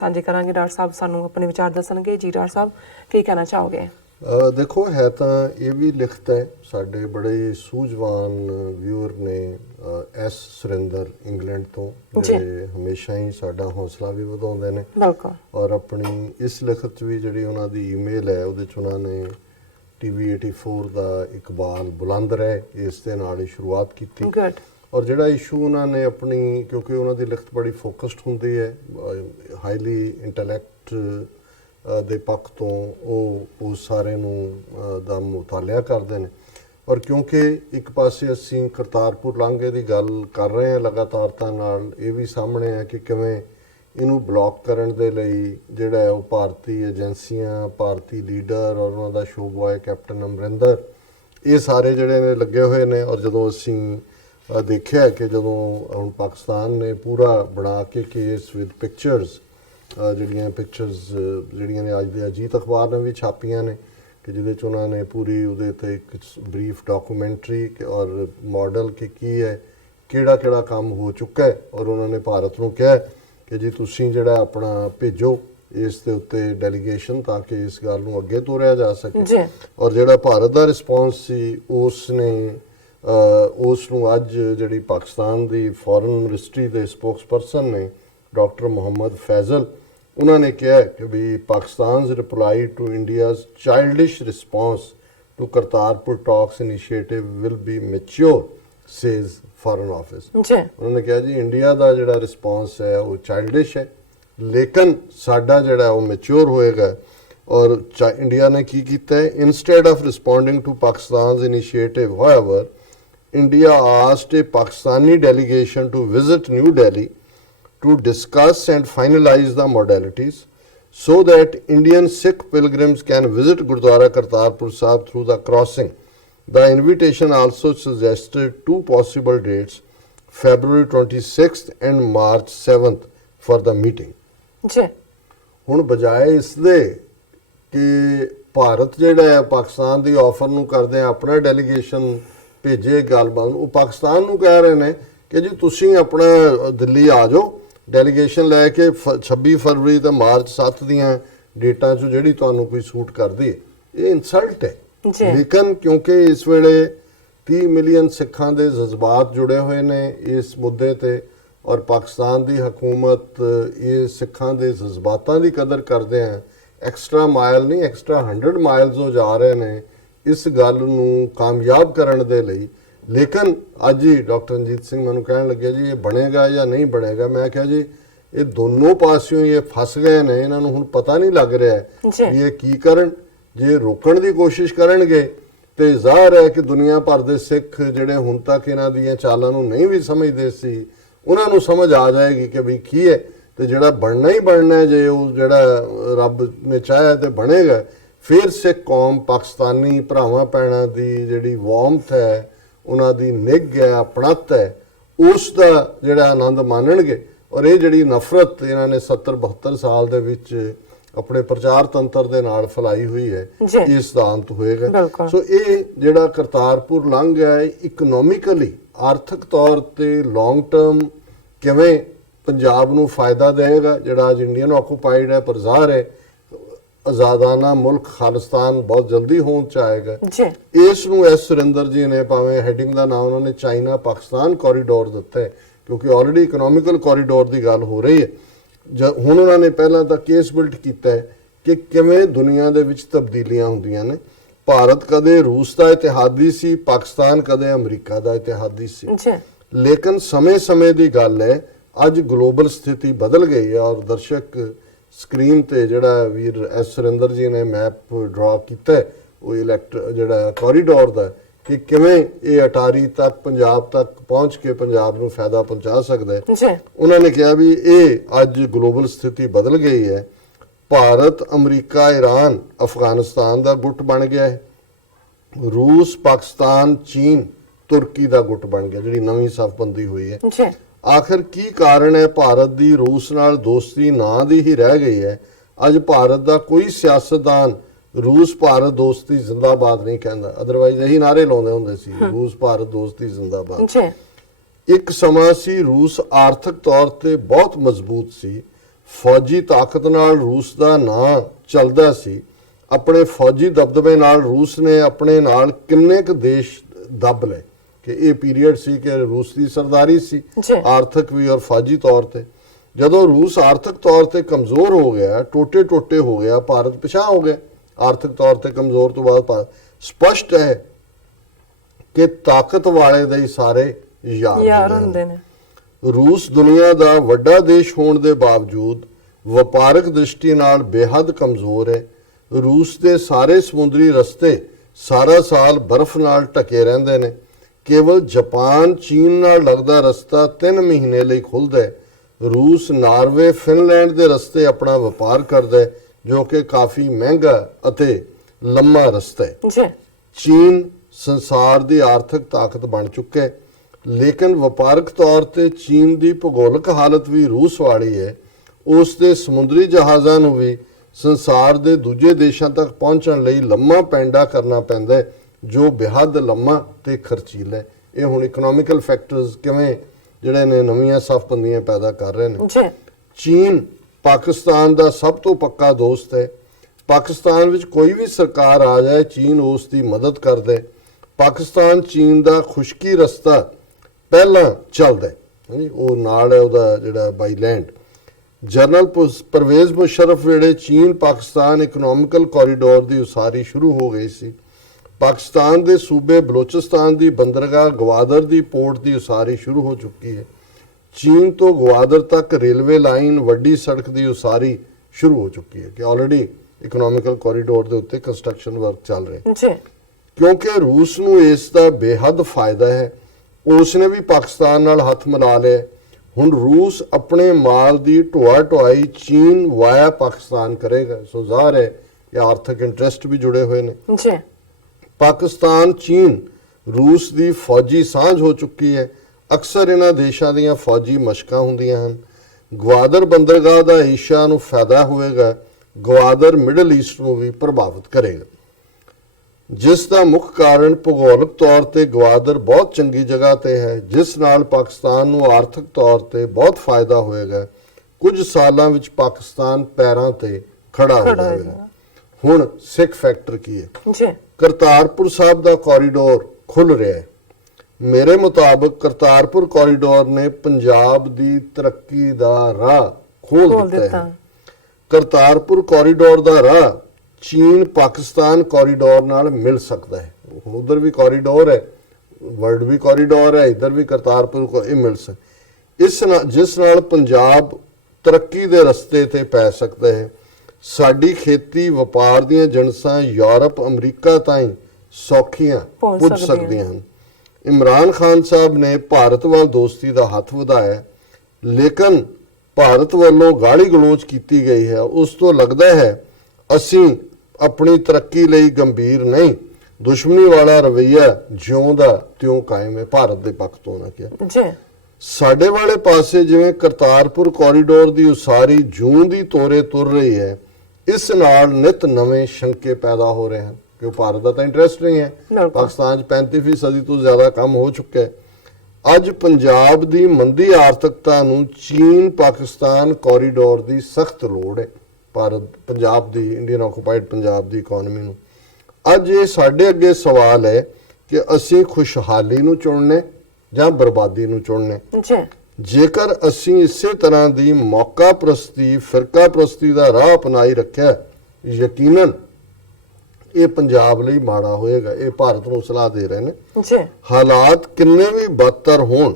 ਸਾਂਝੇ ਕਰਾਂਗੇ। ਡਾਕਟਰ ਸਾਹਿਬ ਸਾਨੂੰ ਆਪਣੇ ਵਿਚਾਰ ਦੱਸਣਗੇ। ਜੀ ਡਾਕਟਰ ਸਾਹਿਬ ਕੀ ਕਹਿਣਾ ਚਾਹੋਗੇ? ਦੇਖੋ, ਹੈ ਤਾਂ ਇਹ ਵੀ ਲਿਖਤ ਹੈ, ਸਾਡੇ ਬੜੇ ਸੂਝਵਾਨ ਵਿਊਅਰ ਨੇ ਐਸ ਸੁਰਿੰਦਰ ਇੰਗਲੈਂਡ ਤੋਂ, ਜਿਹੜੇ ਹਮੇਸ਼ਾ ਹੀ ਸਾਡਾ ਹੌਸਲਾ ਵੀ ਵਧਾਉਂਦੇ ਨੇ। ਬਿਲਕੁਲ। ਔਰ ਆਪਣੀ ਇਸ ਲਿਖਤ 'ਚ ਵੀ ਜਿਹੜੀ ਉਹਨਾਂ ਦੀ ਈਮੇਲ ਹੈ ਉਹਦੇ 'ਚ ਉਹਨਾਂ ਨੇ TV 84 ਦਾ ਇਕਬਾਲ ਬੁਲੰਦ ਰਹੇ ਇਸ ਦੇ ਨਾਲ ਹੀ ਸ਼ੁਰੂਆਤ ਕੀਤੀ। ਗੁੱਡ। ਔਰ ਜਿਹੜਾ ਇਸ਼ੂ ਉਹਨਾਂ ਨੇ ਆਪਣੀ, ਕਿਉਂਕਿ ਉਹਨਾਂ ਦੀ ਲਿਖਤ ਬੜੀ ਫੋਕਸਡ ਹੁੰਦੀ ਹੈ, ਹਾਈਲੀ ਇੰਟੈਲੈਕਟ ਦੇ ਪੱਖ ਤੋਂ ਉਹ ਸਾਰੇ ਨੂੰ ਦਾ ਮੁਤਾਲਿਆ ਕਰਦੇ ਨੇ। ਔਰ ਕਿਉਂਕਿ ਇੱਕ ਪਾਸੇ ਅਸੀਂ ਕਰਤਾਰਪੁਰ ਲਾਂਘੇ ਦੀ ਗੱਲ ਕਰ ਰਹੇ ਹਾਂ ਲਗਾਤਾਰਤਾ ਨਾਲ, ਇਹ ਵੀ ਸਾਹਮਣੇ ਹੈ ਕਿ ਕਿਵੇਂ ਇਹਨੂੰ ਬਲੌਕ ਕਰਨ ਦੇ ਲਈ ਜਿਹੜਾ ਹੈ ਉਹ ਭਾਰਤੀ ਏਜੰਸੀਆਂ, ਭਾਰਤੀ ਲੀਡਰ ਔਰ ਉਹਨਾਂ ਦਾ ਸ਼ੋ ਬॉय ਕੈਪਟਨ ਅਮਰਿੰਦਰ, ਇਹ ਸਾਰੇ ਜਿਹੜੇ ਨੇ ਲੱਗੇ ਹੋਏ ਨੇ। ਔਰ ਜਦੋਂ ਅਸੀਂ ਦੇਖਿਆ ਕਿ ਜਦੋਂ ਹੁਣ ਪਾਕਿਸਤਾਨ ਨੇ ਪੂਰਾ ਬਣਾ ਕੇ ਕੇਸ ਵਿਦ ਪਿਕਚਰਸ, ਜਿਹੜੀਆਂ ਨੇ ਅੱਜ ਦੇ ਅਜੀਤ ਅਖਬਾਰ ਨੇ ਵੀ ਛਾਪੀਆਂ ਨੇ, ਕਿ ਜਿਹਦੇ 'ਚ ਉਹਨਾਂ ਨੇ ਪੂਰੀ ਉਹਦੇ 'ਤੇ ਇੱਕ ਬਰੀਫ ਡਾਕੂਮੈਂਟਰੀ ਔਰ ਮਾਡਲ ਕਿ ਕੀ ਹੈ, ਕਿਹੜਾ ਕੰਮ ਹੋ ਚੁੱਕਾ ਹੈ। ਔਰ ਉਹਨਾਂ ਨੇ ਭਾਰਤ ਨੂੰ ਕਿਹਾ ਕਿ ਜੀ ਤੁਸੀਂ ਜਿਹੜਾ ਆਪਣਾ ਭੇਜੋ ਇਸ ਦੇ ਉੱਤੇ ਡੈਲੀਗੇਸ਼ਨ, ਤਾਂ ਕਿ ਇਸ ਗੱਲ ਨੂੰ ਅੱਗੇ ਤੋਰਿਆ ਜਾ ਸਕੇ। ਔਰ ਜਿਹੜਾ ਭਾਰਤ ਦਾ ਰਿਸਪੌਂਸ ਸੀ ਉਸ ਨੂੰ ਅੱਜ ਜਿਹੜੀ ਪਾਕਿਸਤਾਨ ਦੀ ਫੋਰਨ ਮਿਨਿਸਟਰੀ ਦੇ ਸਪੋਕਸਪਰਸਨ ਨੇ ਡਾਕਟਰ ਮੁਹੰਮਦ ਫੈਜ਼ਲ, ਉਹਨਾਂ ਨੇ ਕਿਹਾ ਕਿ ਵੀ ਪਾਕਿਸਤਾਨ's reply to India's childish response to Kartarpur talks initiative will be mature, says foreign office। ਉਹਨਾਂ ਨੇ ਕਿਹਾ ਜੀ ਇੰਡੀਆ ਦਾ ਜਿਹੜਾ ਰਿਸਪੌਂਸ ਹੈ ਉਹ ਚਾਈਲਡਿਸ਼ ਹੈ, ਲੇਕਿਨ ਸਾਡਾ ਜਿਹੜਾ ਉਹ ਮੈਚੁਰ ਹੋਏਗਾ। ਔਰ ਇੰਡੀਆ ਨੇ ਕੀ ਕੀਤਾ ਹੈ, instead of responding to Pakistan's initiative, however, India asked a Pakistani delegation to visit New Delhi to discuss and finalize the modalities so that Indian Sikh pilgrims can visit Gurdwara Kartarpur Sahib through the crossing. The invitation also suggested two possible dates, February 26th and March 7th for the meeting. ਹੁਣ ਬਜਾਏ ਇਸ ਦੇ ਕਿ ਭਾਰਤ ਜਿਹੜਾ ਹੈ ਪਾਕਿਸਤਾਨ ਦੀ offer ਨੂੰ ਕਰਦੇ ਆਪਣਾ ਡੈਲੀਗੇਸ਼ਨ ਭੇਜੇ ਗੱਲਬਾਤ, ਉਹ ਪਾਕਿਸਤਾਨ ਨੂੰ ਕਹਿ ਰਹੇ ਨੇ ਕਿ ਜੀ ਤੁਸੀਂ ਆਪਣਾ ਦਿੱਲੀ ਆ ਜਾਓ ਡੈਲੀਗੇਸ਼ਨ ਲੈ ਕੇ 26 ਫਰਵਰੀ ਤੇ ਮਾਰਚ 7 ਦੀਆਂ ਡੇਟਾਂ 'ਚ ਜਿਹੜੀ ਤੁਹਾਨੂੰ ਕੋਈ ਸੂਟ ਕਰਦੀ ਹੈ। ਇਹ ਇਨਸਲਟ ਹੈ। ਲੇਕਿਨ ਕਿਉਂਕਿ ਇਸ ਵੇਲੇ 30 ਮਿਲੀਅਨ ਸਿੱਖਾਂ ਦੇ ਜਜ਼ਬਾਤ ਜੁੜੇ ਹੋਏ ਨੇ ਇਸ ਮੁੱਦੇ ਤੇ, ਔਰ ਪਾਕਿਸਤਾਨ ਦੀ ਹਕੂਮਤ ਇਹ ਸਿੱਖਾਂ ਦੇ ਜਜ਼ਬਾਤਾਂ ਦੀ ਕਦਰ ਕਰਦੇ ਆ, ਐਕਸਟਰਾ ਮਾਈਲ ਨਹੀਂ ਐਕਸਟਰਾ 100 ਮਾਈਲਸ ਹੋ ਜਾ ਰਹੇ ਨੇ ਇਸ ਗੱਲ ਨੂੰ ਕਾਮਯਾਬ ਕਰਨ ਦੇ ਲਈ। ਲੇਕਿਨ ਅੱਜ ਹੀ ਡਾਕਟਰ ਰਣਜੀਤ ਸਿੰਘ ਮੈਨੂੰ ਕਹਿਣ ਲੱਗੇ ਜੀ ਇਹ ਬਣੇਗਾ ਜਾਂ ਨਹੀਂ ਬਣੇਗਾ। ਮੈਂ ਕਿਹਾ ਜੀ ਇਹ ਦੋਨੋਂ ਪਾਸਿਓਂ ਇਹ ਫਸ ਗਏ ਨੇ, ਇਹਨਾਂ ਨੂੰ ਹੁਣ ਪਤਾ ਨਹੀਂ ਲੱਗ ਰਿਹਾ ਕਿ ਇਹ ਕੀ ਕਰਨ। ਜੇ ਰੋਕਣ ਦੀ ਕੋਸ਼ਿਸ਼ ਕਰਨਗੇ ਤੇ ਜ਼ਾਹਰ ਹੈ ਕਿ ਦੁਨੀਆ ਭਰ ਦੇ ਸਿੱਖ ਜਿਹੜੇ ਹੁਣ ਤੱਕ ਇਹਨਾਂ ਦੀਆਂ ਚਾਲਾਂ ਨੂੰ ਨਹੀਂ ਵੀ ਸਮਝਦੇ ਸੀ, ਉਹਨਾਂ ਨੂੰ ਸਮਝ ਆ ਜਾਏਗੀ ਕਿ ਵੀ ਕੀ ਹੈ। ਤੇ ਜਿਹੜਾ ਬਣਨਾ ਹੀ ਬਣਨਾ, ਜੇ ਉਹ ਜਿਹੜਾ ਰੱਬ ਨੇ ਚਾਹਿਆ ਤੇ ਬਣੇਗਾ, ਫਿਰ ਸਿੱਖ ਕੌਮ ਪਾਕਿਸਤਾਨੀ ਭਰਾਵਾਂ ਭੈਣਾਂ ਦੀ ਜਿਹੜੀ ਵਾਰਮਥ ਹੈ, ਉਹਨਾਂ ਦੀ ਨਿੱਘ ਹੈ, ਆਪਣਤ ਹੈ, ਉਸ ਦਾ ਜਿਹੜਾ ਆਨੰਦ ਮਾਣਨਗੇ। ਔਰ ਇਹ ਜਿਹੜੀ ਨਫ਼ਰਤ ਇਹਨਾਂ ਨੇ 70-72 ਸਾਲ ਦੇ ਵਿੱਚ ਆਪਣੇ ਪ੍ਰਚਾਰ ਤੰਤਰ ਦੇ ਨਾਲ ਫੈਲਾਈ ਹੋਈ ਹੈ, ਇਸ ਦਾ ਅੰਤ ਹੋਏਗਾ। ਸੋ ਇਹ ਜਿਹੜਾ ਕਰਤਾਰਪੁਰ ਲਾਂਘਾ ਹੈ ਇਕਨੋਮਿਕਲੀ, ਆਰਥਿਕ ਤੌਰ ਤੇ ਲੌਂਗ ਟਰਮ ਕਿਵੇਂ ਪੰਜਾਬ ਨੂੰ ਫਾਇਦਾ ਦੇਵੇਗਾ, ਜਿਹੜਾ ਅੱਜ ਇੰਡੀਅਨ ਆਕੂਪਾਈਡ ਹੈ, ਪਰ ਜ਼ਾਹਰ ਹੈ ਆਜ਼ਾਦਾਨਾ ਮੁਲਕ ਖਾਲਿਸਤਾਨ ਬਹੁਤ ਜਲਦੀ ਹੋਣ ਚ ਆਏਗਾ। ਇਸ ਨੂੰ ਐਸ ਸੁਰਿੰਦਰ ਜੀ ਨੇ ਭਾਵੇਂ ਹੈਡਿੰਗ ਦਾ ਨਾਮ ਉਹਨਾਂ ਨੇ ਚਾਈਨਾ ਪਾਕਿਸਤਾਨ ਕੋਰੀਡੋਰ ਦਿੱਤਾ ਹੈ, ਕਿਉਂਕਿ ਆਲਰੇਡੀ ਇਕਨੋਮਿਕਲ ਕੋਰੀਡੋਰ ਦੀ ਗੱਲ ਹੋ ਰਹੀ ਹੈ। ਹੁਣ ਉਹਨਾਂ ਨੇ ਪਹਿਲਾਂ ਤਾਂ ਕੇਸ ਬਿਲਟ ਕੀਤਾ ਹੈ ਕਿ ਕਿਵੇਂ ਦੁਨੀਆ ਦੇ ਵਿੱਚ ਤਬਦੀਲੀਆਂ ਹੁੰਦੀਆਂ ਨੇ। ਭਾਰਤ ਕਦੇ ਰੂਸ ਦਾ ਇਤਿਹਾਦੀ ਸੀ, ਪਾਕਿਸਤਾਨ ਕਦੇ ਅਮਰੀਕਾ ਦਾ ਇਤਿਹਾਦੀ ਸੀ, ਲੇਕਿਨ ਸਮੇਂ ਦੀ ਗੱਲ ਹੈ ਅੱਜ ਗਲੋਬਲ ਸਥਿਤੀ ਬਦਲ ਗਈ ਹੈ। ਔਰ ਦਰਸ਼ਕ ਸਕਰੀਨ ਤੇ ਜਿਹੜਾ ਵੀਰ ਐਸ ਸੁਰਿੰਦਰ ਜੀ ਨੇ ਮੈਪ ਡਰਾ ਕੀਤਾ ਹੈ ਉਹ ਜਿਹੜਾ ਕੋਰੀਡੋਰ ਦਾ, ਕਿ ਕਿਵੇਂ ਇਹ ਅਟਾਰੀ ਤੱਕ ਪੰਜਾਬ ਤੱਕ ਪਹੁੰਚ ਕੇ ਪੰਜਾਬ ਨੂੰ ਫਾਇਦਾ ਪਹੁੰਚਾ ਸਕਦਾ ਹੈ। ਉਹਨਾਂ ਨੇ ਕਿਹਾ ਵੀ ਇਹ ਅੱਜ ਗਲੋਬਲ ਸਥਿਤੀ ਬਦਲ ਗਈ ਹੈ। ਭਾਰਤ, ਅਮਰੀਕਾ, ਈਰਾਨ, ਅਫਗਾਨਿਸਤਾਨ ਦਾ ਗੁੱਟ ਬਣ ਗਿਆ ਹੈ। ਰੂਸ, ਪਾਕਿਸਤਾਨ, ਚੀਨ, ਤੁਰਕੀ ਦਾ ਗੁੱਟ ਬਣ ਗਿਆ, ਜਿਹੜੀ ਨਵੀਂ ਸਫਬੰਦੀ ਹੋਈ ਹੈ। ਆਖਿਰ ਕੀ ਕਾਰਨ ਹੈ ਭਾਰਤ ਦੀ ਰੂਸ ਨਾਲ ਦੋਸਤੀ ਨਾਂ ਦੀ ਹੀ ਰਹਿ ਗਈ ਹੈ? ਅੱਜ ਭਾਰਤ ਦਾ ਕੋਈ ਸਿਆਸਤਦਾਨ ਰੂਸ ਭਾਰਤ ਦੋਸਤੀ ਜ਼ਿੰਦਾਬਾਦ ਨਹੀਂ ਕਹਿੰਦਾ, ਅਦਰਵਾਈਜ਼ ਇਹੀ ਨਾਰੇ ਲਾਉਂਦੇ ਹੁੰਦੇ ਸੀ, ਰੂਸ ਭਾਰਤ ਦੋਸਤੀ ਜ਼ਿੰਦਾਬਾਦ। ਇੱਕ ਸਮਾਂ ਸੀ ਰੂਸ ਆਰਥਿਕ ਤੌਰ ਤੇ ਬਹੁਤ ਮਜ਼ਬੂਤ ਸੀ, ਫੌਜੀ ਤਾਕਤ ਨਾਲ ਰੂਸ ਦਾ ਨਾਂ ਚੱਲਦਾ ਸੀ, ਆਪਣੇ ਫੌਜੀ ਦਬਦਬੇ ਨਾਲ ਰੂਸ ਨੇ ਆਪਣੇ ਨਾਲ ਕਿੰਨੇ ਕੁ ਦੇਸ਼ ਦੱਬ ਲਏ ਕਿ ਇਹ ਪੀਰੀਅਡ ਸੀ ਕਿ ਰੂਸ ਦੀ ਸਰਦਾਰੀ ਸੀ, ਜੀ। ਆਰਥਿਕ ਵੀ ਔਰ ਫੌਜੀ ਤੌਰ ਤੇ। ਜਦੋਂ ਰੂਸ ਆਰਥਿਕ ਤੌਰ ਤੇ ਕਮਜ਼ੋਰ ਹੋ ਗਿਆ, ਟੋਟੇ ਹੋ ਗਿਆ, ਭਾਰਤ ਪਿਛਾਂਹ ਹੋ ਗਿਆ। ਆਰਥਿਕ ਤੌਰ ਤੇ ਕਮਜ਼ੋਰ ਤੋਂ ਬਾਅਦ ਸਪਸ਼ਟ ਹੈ ਕਿ ਤਾਕਤ ਵਾਲੇ ਦੇ ਹੀ ਸਾਰੇ ਯਾਰ ਹੁੰਦੇ ਨੇ। ਰੂਸ ਦੁਨੀਆ ਦਾ ਵੱਡਾ ਦੇਸ਼ ਹੋਣ ਦੇ ਬਾਵਜੂਦ ਵਪਾਰਕ ਦ੍ਰਿਸ਼ਟੀ ਨਾਲ ਬੇਹੱਦ ਕਮਜ਼ੋਰ ਹੈ। ਰੂਸ ਦੇ ਸਾਰੇ ਸਮੁੰਦਰੀ ਰਸਤੇ ਸਾਰਾ ਸਾਲ ਬਰਫ਼ ਨਾਲ ਢਕੇ ਰਹਿੰਦੇ ਨੇ। ਕੇਵਲ ਜਾਪਾਨ ਚੀਨ ਨਾਲ ਲੱਗਦਾ ਰਸਤਾ 3 ਮਹੀਨੇ ਲਈ ਖੁੱਲ੍ਹਦਾ ਹੈ। ਰੂਸ ਨਾਰਵੇ ਫਿਨਲੈਂਡ ਦੇ ਰਸਤੇ ਆਪਣਾ ਵਪਾਰ ਕਰਦਾ ਹੈ, ਜੋ ਕਿ ਕਾਫੀ ਮਹਿੰਗਾ ਅਤੇ ਲੰਮਾ ਰਸਤਾ ਹੈ। ਜੀ। ਚੀਨ ਸੰਸਾਰ ਦੀ ਆਰਥਿਕ ਤਾਕਤ ਬਣ ਚੁੱਕਾ ਹੈ, ਲੇਕਿਨ ਵਪਾਰਕ ਤੌਰ ਤੇ ਚੀਨ ਦੀ ਭੂਗੋਲਿਕ ਹਾਲਤ ਵੀ ਰੂਸ ਵਾਲੀ ਹੈ। ਉਸ ਦੇ ਸਮੁੰਦਰੀ ਜਹਾਜ਼ਾਂ ਨੂੰ ਵੀ ਸੰਸਾਰ ਦੇ ਦੂਜੇ ਦੇਸ਼ਾਂ ਤੱਕ ਪਹੁੰਚਣ ਲਈ ਲੰਮਾ ਪੈਂਡਾ ਕਰਨਾ ਪੈਂਦਾ ਹੈ, ਜੋ ਬੇਹੱਦ ਲੰਮਾ ਤੇ ਖਰਚੀਲਾ ਹੈ। ਇਹ ਹੁਣ ਇਕਨੋਮਿਕਲ ਫੈਕਟਰਸ ਕਿਵੇਂ ਜਿਹੜੇ ਨੇ ਨਵੀਆਂ ਸਫਬੰਦੀਆਂ ਪੈਦਾ ਕਰ ਰਹੇ ਨੇ। ਜੀ। ਚੀਨ ਪਾਕਿਸਤਾਨ ਦਾ ਸਭ ਤੋਂ ਪੱਕਾ ਦੋਸਤ ਹੈ। ਪਾਕਿਸਤਾਨ ਵਿੱਚ ਕੋਈ ਵੀ ਸਰਕਾਰ ਆ ਜਾਏ, ਚੀਨ ਉਸ ਦੀ ਮਦਦ ਕਰਦਾ ਹੈ। ਪਾਕਿਸਤਾਨ ਚੀਨ ਦਾ ਖੁਸ਼ਕੀ ਰਸਤਾ ਪਹਿਲਾਂ ਚੱਲਦਾ ਹੈ, ਉਹ ਨਾਲ ਹੈ ਉਹਦਾ ਜਿਹੜਾ ਬਾਈ ਲੈਂਡ। ਜਨਰਲ ਪਰਵੇਜ਼ ਮੁਸ਼ਰਫ ਵੇਲੇ ਚੀਨ ਪਾਕਿਸਤਾਨ ਇਕਨੋਮਿਕਲ ਕੋਰੀਡੋਰ ਦੀ ਉਸਾਰੀ ਸ਼ੁਰੂ ਹੋ ਗਈ ਸੀ। ਪਾਕਿਸਤਾਨ ਦੇ ਸੂਬੇ ਬਲੋਚਿਸਤਾਨ ਦੀ ਬੰਦਰਗਾਹ ਗਵਾਦਰ ਦੀ ਪੋਰਟ ਦੀ ਉਸਾਰੀ ਸ਼ੁਰੂ ਹੋ ਚੁੱਕੀ ਹੈ। ਚੀਨ ਤੋਂ ਗਵਾਦਰ ਤੱਕ ਰੇਲਵੇ ਲਾਈਨ ਵੱਡੀ ਸੜਕ ਦੀ ਉਸਾਰੀ ਸ਼ੁਰੂ ਹੋ ਚੁੱਕੀ ਹੈ ਕਿ ਆਲਰੇਡੀ ਇਕਨੋਮਿਕਲ ਕੋਰੀਡੋਰ ਦੇ ਉੱਤੇ ਕੰਸਟਰਕਸ਼ਨ ਵਰਕ ਚੱਲ ਰਿਹਾ ਜੀ। ਕਿਉਂਕਿ ਰੂਸ ਨੂੰ ਇਸ ਦਾ ਬੇਹੱਦ ਫਾਇਦਾ ਹੈ। ਉਸ ਨੇ ਵੀ ਪਾਕਿਸਤਾਨ ਨਾਲ ਹੱਥ ਮਿਲਾ ਲਿਆ। ਹੁਣ ਰੂਸ ਆਪਣੇ ਮਾਲ ਦੀ ਢੋਆ-ਢੁਆਈ ਚੀਨ ਵਾਇਆ ਪਾਕਿਸਤਾਨ ਕਰੇਗਾ। ਸੋ ਜ਼ਾਹਰ ਹੈ ਕਿ ਆਰਥਿਕ ਇੰਟਰਸਟ ਵੀ ਜੁੜੇ ਹੋਏ ਨੇ। ਜੀ। ਪਾਕਿਸਤਾਨ ਚੀਨ ਰੂਸ ਦੀ ਫੌਜੀ ਸਾਂਝ ਹੋ ਚੁੱਕੀ ਹੈ। ਅਕਸਰ ਇਹਨਾਂ ਦੇਸ਼ਾਂ ਦੀਆਂ ਫੌਜੀ ਮਸ਼ਕਾਂ ਹੁੰਦੀਆਂ ਹਨ। ਗਵਾਦਰ ਬੰਦਰਗਾਹ ਦਾ ਏਸ਼ੀਆ ਨੂੰ ਫਾਇਦਾ ਹੋਵੇਗਾ। ਗਵਾਦਰ ਮਿਡਲ ਈਸਟ ਨੂੰ ਵੀ ਪ੍ਰਭਾਵਿਤ ਕਰੇਗਾ, ਜਿਸ ਦਾ ਮੁੱਖ ਕਾਰਨ ਭੂਗੋਲਿਕ ਤੌਰ ਤੇ ਗਵਾਦਰ ਬਹੁਤ ਚੰਗੀ ਜਗ੍ਹਾ ਤੇ ਹੈ, ਜਿਸ ਨਾਲ ਪਾਕਿਸਤਾਨ ਨੂੰ ਆਰਥਿਕ ਤੌਰ ਤੇ ਬਹੁਤ ਫਾਇਦਾ ਹੋਏਗਾ। ਕੁਝ ਸਾਲਾਂ ਵਿੱਚ ਪਾਕਿਸਤਾਨ ਪੈਰਾਂ ਤੇ ਖੜਾ ਹੋ ਜਾਵੇਗਾ। ਹੁਣ ਸਿੱਖ ਫੈਕਟਰ ਕੀ ਹੈ? ਜੀ। ਕਰਤਾਰਪੁਰ ਸਾਹਿਬ ਦਾ ਕੋਰੀਡੋਰ ਖੁੱਲ ਰਿਹਾ ਹੈ। ਮੇਰੇ ਮੁਤਾਬਕ ਕਰਤਾਰਪੁਰ ਕੋਰੀਡੋਰ ਨੇ ਪੰਜਾਬ ਦੀ ਤਰੱਕੀ ਦਾ ਰਾਹ ਖੋਲ ਦਿੱਤਾ ਹੈ। ਕਰਤਾਰਪੁਰ ਕੋਰੀਡੋਰ ਦਾ ਰਾਹ ਚੀਨ ਪਾਕਿਸਤਾਨ ਕੋਰੀਡੋਰ ਨਾਲ ਮਿਲ ਸਕਦਾ ਹੈ। ਹੁਣ ਉਧਰ ਵੀ ਕੋਰੀਡੋਰ ਹੈ, ਵਰਲਡ ਵੀ ਕੋਰੀਡੋਰ ਹੈ, ਇੱਧਰ ਵੀ ਕਰਤਾਰਪੁਰ ਇਹ ਮਿਲ ਸਕਦਾ। ਇਸ ਨਾਲ ਜਿਸ ਨਾਲ ਪੰਜਾਬ ਤਰੱਕੀ ਦੇ ਰਸਤੇ ਤੇ ਪੈ ਸਕਦਾ ਹੈ। ਸਾਡੀ ਖੇਤੀ ਵਪਾਰ ਦੀਆਂ ਜਿਣਸਾਂ ਯੂਰਪ ਅਮਰੀਕਾ ਤਾਈਂ ਸੌਖੀਆਂ ਪੁੱਜ ਸਕਦੀਆਂ ਹਨ। ਇਮਰਾਨ ਖਾਨ ਸਾਹਿਬ ਨੇ ਭਾਰਤ ਵੱਲ ਦੋਸਤੀ ਦਾ ਹੱਥ ਵਧਾਇਆ, ਲੇਕਿਨ ਭਾਰਤ ਵੱਲੋਂ ਗਾਲੀ ਗਲੋਚ ਕੀਤੀ ਗਈ ਹੈ। ਉਸ ਤੋਂ ਲੱਗਦਾ ਹੈ ਅਸੀਂ ਆਪਣੀ ਤਰੱਕੀ ਲਈ ਗੰਭੀਰ ਨਹੀਂ। ਦੁਸ਼ਮਣੀ ਵਾਲਾ ਰਵੱਈਆ ਜਿਉਂ ਦਾ ਤਿਉਂ ਕਾਇਮ ਹੈ, ਭਾਰਤ ਦੇ ਪੱਖ ਤੋਂ ਨਾ ਕਿਹਾ। ਜੀ। ਸਾਡੇ ਵਾਲੇ ਪਾਸੇ ਜਿਵੇਂ ਕਰਤਾਰਪੁਰ ਕੋਰੀਡੋਰ ਦੀ ਉਸਾਰੀ ਜੂਨ ਦੀ ਤੋਰੇ ਤੁਰ ਰਹੀ ਹੈ, ਇਸ ਨਾਲ ਨਿਤ ਨਵੇਂ ਸ਼ੰਕੇ ਪੈਦਾ ਹੋ ਰਹੇ ਹਨ ਕਿ ਭਾਰਤ ਦਾ ਤਾਂ ਇੰਟਰਸਟ ਨਹੀਂ ਹੈ। ਪਾਕਿਸਤਾਨ 'ਚ 35% ਤੋਂ ਜ਼ਿਆਦਾ ਕੰਮ ਹੋ ਚੁੱਕਾ ਹੈ। ਅੱਜ ਪੰਜਾਬ ਦੀ ਮੰਦੀ ਆਰਥਿਕਤਾ ਨੂੰ ਚੀਨ ਪਾਕਿਸਤਾਨ ਕੋਰੀਡੋਰ ਦੀ ਸਖਤ ਲੋੜ ਹੈ। ਭਾਰਤ ਪੰਜਾਬ ਦੀ ਇੰਡੀਅਨ ਆਕੂਪਾਈਡ ਪੰਜਾਬ ਦੀ ਇਕਨੋਮੀ ਨੂੰ ਅੱਜ ਇਹ ਸਾਡੇ ਅੱਗੇ ਸਵਾਲ ਹੈ ਕਿ ਅਸੀਂ ਖੁਸ਼ਹਾਲੀ ਨੂੰ ਚੁਣਨੇ ਜਾਂ ਬਰਬਾਦੀ ਨੂੰ ਚੁਣਨੇ। ਜੇਕਰ ਅਸੀਂ ਇਸੇ ਤਰ੍ਹਾਂ ਦੀ ਮੌਕਾ ਪ੍ਰਸਤੀ ਫਿਰਕਾ ਪ੍ਰਸਤੀ ਦਾ ਰਾਹ ਅਪਣਾਈ ਰੱਖਿਆ, ਯਕੀਨਨ ਇਹ ਪੰਜਾਬ ਲਈ ਮਾੜਾ ਹੋਏਗਾ। ਇਹ ਭਾਰਤ ਨੂੰ ਸਲਾਹ ਦੇ ਰਹੇ ਨੇ। ਹਾਲਾਤ ਕਿੰਨੇ ਵੀ ਬਦਤਰ ਹੋਣ,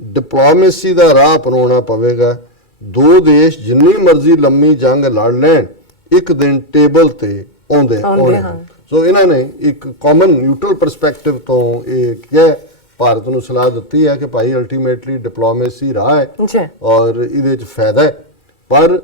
ਡਿਪਲੋਮੇਸੀ ਦਾ ਰਾਹ ਅਪਣਾਉਣਾ ਪਵੇਗਾ। ਦੋ ਦੇਸ਼ ਜਿੰਨੀ ਮਰਜ਼ੀ ਲੰਮੀ ਜੰਗ ਲੜ ਲੈਣ, ਇੱਕ ਦਿਨ ਟੇਬਲ ਤੇ ਆਉਂਦੇ ਹਨ। ਸੋ ਇਹਨਾਂ ਨੇ ਇੱਕ ਕਾਮਨ ਨਿਊਟਰਲ ਪਰਸਪੈਕਟਿਵ ਤੋਂ ਇਹ ਕਿਹਾ, ਭਾਰਤ ਨੂੰ ਸਲਾਹ ਦਿੱਤੀ ਹੈ ਕਿ ਭਾਈ ਅਲਟੀਮੇਟਲੀ ਡਿਪਲੋਮੇਸੀ ਰਾਹ ਹੈ ਔਰ ਇਹਦੇ 'ਚ ਫਾਇਦਾ ਹੈ। ਪਰ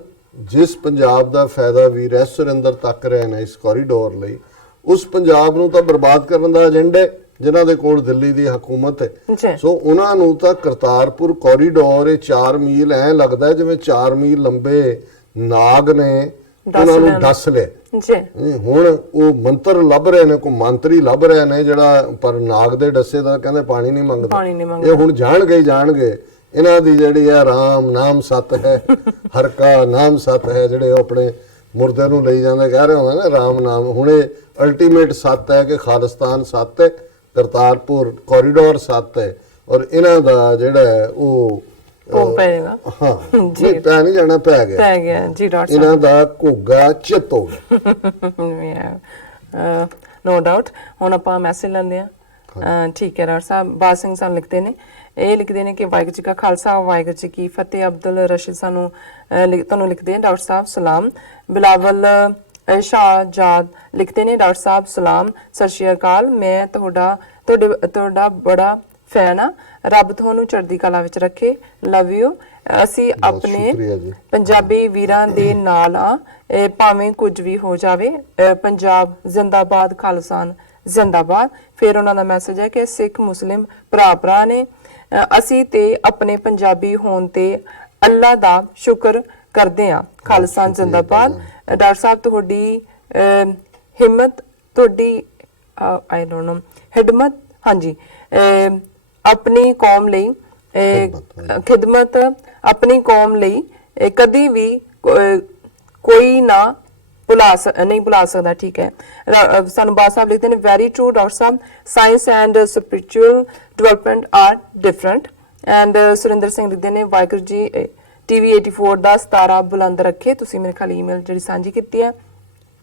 ਜਿਸ ਪੰਜਾਬ ਦਾ ਫਾਇਦਾ ਵੀਰ ਐਸ ਸੁਰਿੰਦਰ ਤੱਕ ਰਹੇ ਨੇ ਇਸ ਕੋਰੀਡੋਰ ਲਈ, ਉਸ ਪੰਜਾਬ ਨੂੰ ਤਾਂ ਬਰਬਾਦ ਕਰਨ ਦਾ ਏਜੰਡਾ ਹੈ ਜਿਨ੍ਹਾਂ ਦੇ ਕੋਲ ਦਿੱਲੀ ਦੀ ਹਕੂਮਤ ਹੈ। ਸੋ ਉਹਨਾਂ ਨੂੰ ਤਾਂ ਕਰਤਾਰਪੁਰ ਕੋਰੀਡੋਰ ਇਹ 4 ਮੀਲ ਐ ਲੱਗਦਾ ਜਿਵੇਂ 4 ਮੀਲ ਲੰਬੇ ਨਾਗ ਨੇ ਉਹਨਾਂ ਨੂੰ ਦੱਸ ਲਿਆ। ਹੁਣ ਉਹ ਮੰਤਰ ਲੱਭ ਰਹੇ ਨੇ, ਕੋਈ ਮੰਤਰੀ ਲੱਭ ਰਹੇ ਨੇ ਜਿਹੜਾ, ਪਰ ਨਾਗ ਦੇ ਡੱਸੇ ਦਾ ਕਹਿੰਦੇ ਪਾਣੀ ਨਹੀਂ ਮੰਗਦਾ। ਇਹ ਹੁਣ ਜਾਣਗੇ ਇਹਨਾਂ ਦੀ ਜਿਹੜੀ ਹੈ ਰਾਮ ਨਾਮ ਸਤ ਹੈ, ਹਰ ਕਾ ਨਾਮ ਸਤ ਹੈ, ਜਿਹੜੇ ਉਹ ਆਪਣੇ ਮੁਰਦੇ ਨੂੰ ਲਈ ਜਾਂਦੇ, ਕਹਿ ਰਹੇ ਹੁੰਦੇ ਨਾ ਰਾਮ ਨਾਮ। ਹੁਣ ਇਹ ਅਲਟੀਮੇਟ ਸੱਤ ਹੈ ਕਿ ਖਾਲਿਸਤਾਨ ਸੱਤ ਹੈ, ਕਰਤਾਰਪੁਰ ਕੋਰੀਡੋਰ ਸੱਤ ਹੈ, ਔਰ ਇਹਨਾਂ ਦਾ ਜਿਹੜਾ ਹੈ ਉਹ ਪਏਗਾ। ਹਾਂ ਨਹੀਂ ਪੈ ਨਹੀਂ ਜਾਣਾ, ਪੈ ਗਿਆ ਜੀ ਡਾਕਟਰ ਸਾਹਿਬ, ਇਹਨਾਂ ਦਾ ਘੁੱਗਾ ਚਿੱਤ ਹੋ ਗਿਆ। No doubt. ਹੁਣ ਆਪਾਂ ਮੈਸੇਜ ਲੈਂਦੇ ਆ। ਠੀਕ ਹੈ ਡਾਕਟਰ ਸਾਹਿਬ। ਬਾਦ ਸਿੰਘ ਸਾਨੂੰ ਲਿਖਦੇ ਨੇ, ਇਹ ਲਿਖਦੇ ਨੇ ਕਿ ਵਾਹਿਗੁਰੂ ਜੀ ਕਾ ਖਾਲਸਾ ਵਾਹਿਗੁਰੂ ਜੀ ਕੀ ਫਤਿਹ। ਅਬਦੁਲ ਰਸ਼ੀਦ ਸਾਨੂੰ ਤੁਹਾਨੂੰ ਲਿਖਦੇ ਨੇ, ਡਾਕਟਰ ਸਾਹਿਬ ਸਲਾਮ। ਬਿਲਾਵਲ ਸ਼ਾਹਜਾਦ ਲਿਖਦੇ ਨੇ, ਡਾਕਟਰ ਸਾਹਿਬ ਸਲਾਮ, ਸਤਿ ਸ਼੍ਰੀ ਅਕਾਲ। ਮੈਂ ਤੁਹਾਡਾ ਬੜਾ ਫੈਨ ਆ, ਰੱਬ ਤੁਹਾਨੂੰ ਚੜ੍ਹਦੀ ਕਲਾ ਵਿੱਚ ਰੱਖੇ, ਲਵ ਯੂ। ਅਸੀਂ ਆਪਣੇ ਪੰਜਾਬੀ ਵੀਰਾਂ ਦੇ ਨਾਲ ਆ, ਭਾਵੇਂ ਕੁਝ ਵੀ ਹੋ ਜਾਵੇ। ਪੰਜਾਬ ਜ਼ਿੰਦਾਬਾਦ, ਖਾਲਿਸਤਾਨ ਜ਼ਿੰਦਾਬਾਦ। ਫਿਰ ਉਹਨਾਂ ਦਾ ਮੈਸੇਜ ਹੈ ਕਿ ਸਿੱਖ ਮੁਸਲਿਮ ਭਰਾ ਨੇ, ਅਸੀਂ ਤੇ ਆਪਣੇ ਪੰਜਾਬੀ ਹੋਣ ਤੇ ਅੱਲਾ ਦਾ ਸ਼ੁਕਰ ਕਰਦੇ ਆ, ਖਾਲਿਸਤਾਨ ਜ਼ਿੰਦਾਬਾਦ। ਡਾਕਟਰ ਸਾਹਿਬ ਤੁਹਾਡੀ ਹਿੰਮਤ, ਤੁਹਾਡੀ ਆਈ ਡੋਨਟ ਨੋ ਹਿਦਮਤ, ਹਾਂਜੀ, ਆਪਣੀ ਕੌਮ ਲਈ ਖਿਦਮਤ, ਆਪਣੀ ਕੌਮ ਲਈ ਕਦੀ ਵੀ ਕੋਈ ਨਾ ਨਹੀਂ ਭੁਲਾ ਸਕਦਾ। ਠੀਕ ਹੈ। ਸਾਨੂੰ ਬਾਦ ਸਾਹਿਬ ਲਿਖਦੇ ਨੇ, ਵੈਰੀ ਟਰੂ ਡਾਕਟਰ ਸਾਹਿਬ, science and spiritual development are different. And Surinder Singh ਲਿਖਦੇ ਨੇ, ਵਾਹਿਗੁਰੂ ਜੀ TV 84 ਦਾ 17 ਬੁਲੰਦ ਰੱਖੇ। ਤੁਸੀਂ ਮੇਰੇ ਖਿਆਲ ਈਮੇਲ ਜਿਹੜੀ ਸਾਂਝੀ ਕੀਤੀ ਹੈ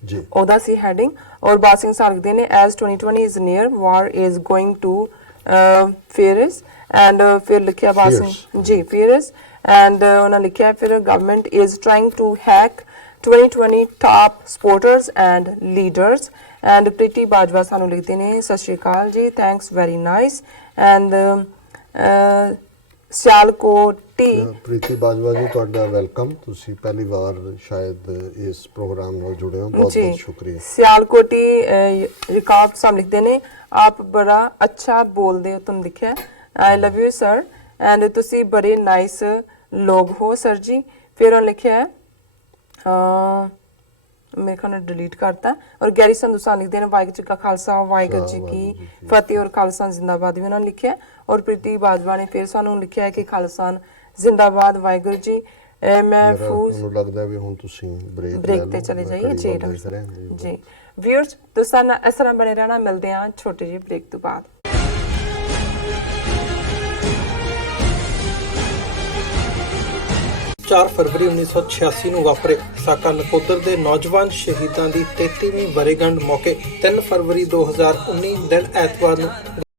ਜੀ, ਉਹਦਾ ਸੀ ਹੈਡਿੰਗ। ਔਰ ਬਾਦ ਸਿੰਘ ਸਾਹਿਬ ਲਿਖਦੇ ਨੇ, as 2020 is near, war is going to fierce. And ਫਿਰ ਲਿਖਿਆ ਬਾਦ ਸਿੰਘ ਜੀ ਫੀਅਰਸ। ਐਂਡ ਉਹਨਾਂ ਲਿਖਿਆ ਫਿਰ, government is trying to hack 2020 top supporters and leaders. And Preeti Bajwa ਸਾਨੂੰ ਲਿਖਦੇ ਨੇ, ਸਤਿ ਸ਼੍ਰੀ ਅਕਾਲ ਜੀ, thanks very nice. And Sialkoti, Preeti Bajwa ji ਤੁਹਾਡਾ ਵੈਲਕਮ, ਤੁਸੀਂ ਪਹਿਲੀ ਵਾਰ ਸ਼ਾਇਦ ਇਸ ਪ੍ਰੋਗਰਾਮ ਨਾਲ ਜੁੜੇ ਹੋ, ਬਹੁਤ ਬਹੁਤ ਸ਼ੁਕਰੀਆ। ਸਿਆਲਕੋਟੀ ਰਿਕਾਬ ਸਾਨੂੰ ਲਿਖਦੇ ਨੇ, ਆਪ ਬੜਾ ਅੱਛਾ ਬੋਲਦੇ ਹੋ, ਤੁਹਾਨੂੰ ਲਿਖਿਆ, ਆਈ ਲਵ ਯੂ ਸਰ, ਐਂਡ ਤੁਸੀਂ ਬੜੇ ਨਾਈਸ ਲੋਗ ਹੋ ਸਰ ਜੀ। ਫਿਰ ਉਹਨੇ ਲਿਖਿਆ ਮੇਰੇ ਖਿਆਲ ਨਾਲ ਡਿਲੀਟ ਕਰਤਾ। ਔਰ ਗੈਰੀ ਸੰਧੂ ਸਾਨੂੰ ਲਿਖਦੇ ਨੇ, ਵਾਹਿਗੁਰੂ ਜੀ ਕਾ ਖਾਲਸਾ ਵਾਹਿਗੁਰੂ ਜੀ ਕੀ ਫਤਿਹ, ਔਰ ਖਾਲਿਸਤਾਨ ਜ਼ਿੰਦਾਬਾਦ ਵੀ ਉਹਨਾਂ ਨੇ ਲਿਖਿਆ। ਔਰ ਪ੍ਰੀਤੀ ਬਾਜਵਾ ਨੇ ਫਿਰ ਸਾਨੂੰ ਲਿਖਿਆ ਕਿ ਖਾਲਿਸਤਾਨ ਜ਼ਿੰਦਾਬਾਦ, ਵਾਹਿਗੁਰੂ ਜੀ। ਮੈਨੂੰ ਲੱਗਦਾ ਵੀ ਹੁਣ ਤੁਸੀਂ ਬ੍ਰੇਕ ਤੇ ਚਲੇ ਜਾਈਏ ਜੀ। ਜੀ ਵੀਅਰਸ, ਤੁਸੀਂ ਇਸ ਤਰ੍ਹਾਂ ਬਣੇ ਰਹਿਣਾ, ਮਿਲਦੇ ਹਾਂ ਛੋਟੇ ਜਿਹੇ ਬ੍ਰੇਕ ਤੋਂ ਬਾਅਦ। 4 ਫਰਵਰੀ 1986 ਨੂੰ ਵਾਪਰੇ ਸਾਕਾ ਨਕੋਦਰ ਦੇ ਨੌਜਵਾਨ ਸ਼ਹੀਦਾਂ ਦੀ 33ਵੀਂ ਵਰ੍ਹੇਗੰਢ ਮੌਕੇ 3 ਫਰਵਰੀ 2019 ਦਿਨ ਐਤਵਾਰ ਨੂੰ